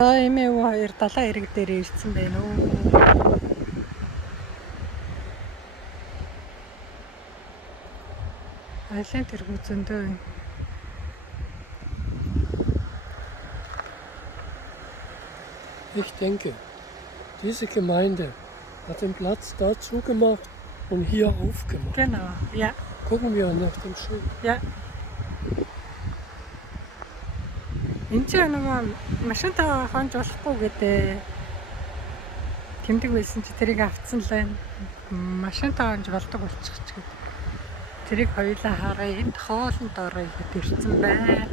Эмээ өвөө хоёр далайн эрэг дээр ирсэн байна уу. Айлын тэргүү зөндөө байна. Ich denke, diese Gemeinde hat den Platz da zugemacht und hier aufgemacht. Genau, ja. Gucken wir nach dem Schild. Ja. Энд чинь нөгөө машинтаа хонж болохгүй гэдэг тэмдэг байсан чи тэрийг авцсан л байна. Машинтаа хонж болдог болчих ч гэдэг. Тэрийг хоёулаа хараа энд хоолнд ороо ихэд ирсэн байна.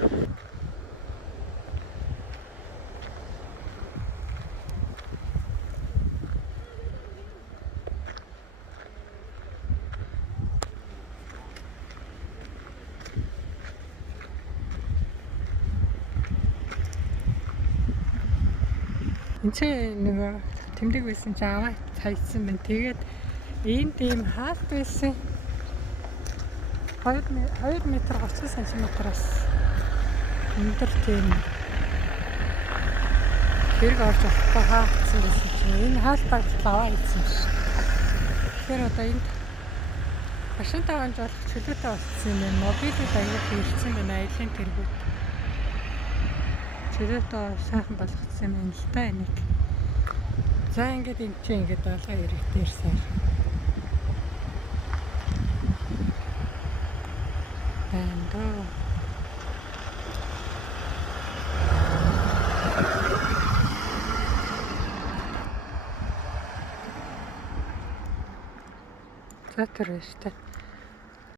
Энд чинь нөгөө тэмдэг байсан чи аваа хайсан байна. Тэгээд энд ийм хаалт байсан. 2 м 30 см-аас өндөр тийм хэрэг орж болохгүй хаалтсан байсан чинь энэ хаалтаа аваа хийсэн шүү. Тэгэхээр одоо энд машинтаа хонж болох чөлөөтэй болсон юм байна. Мобилүүд аяг ирсэн байна. Айлын тэргүүд. Чөлөөтэй сайхан болгоцсон юм л та энийг. За ингээд энэ чинь ингээд далайн эрэг дээр сар. Бэндөө. За тэр шүү дээ.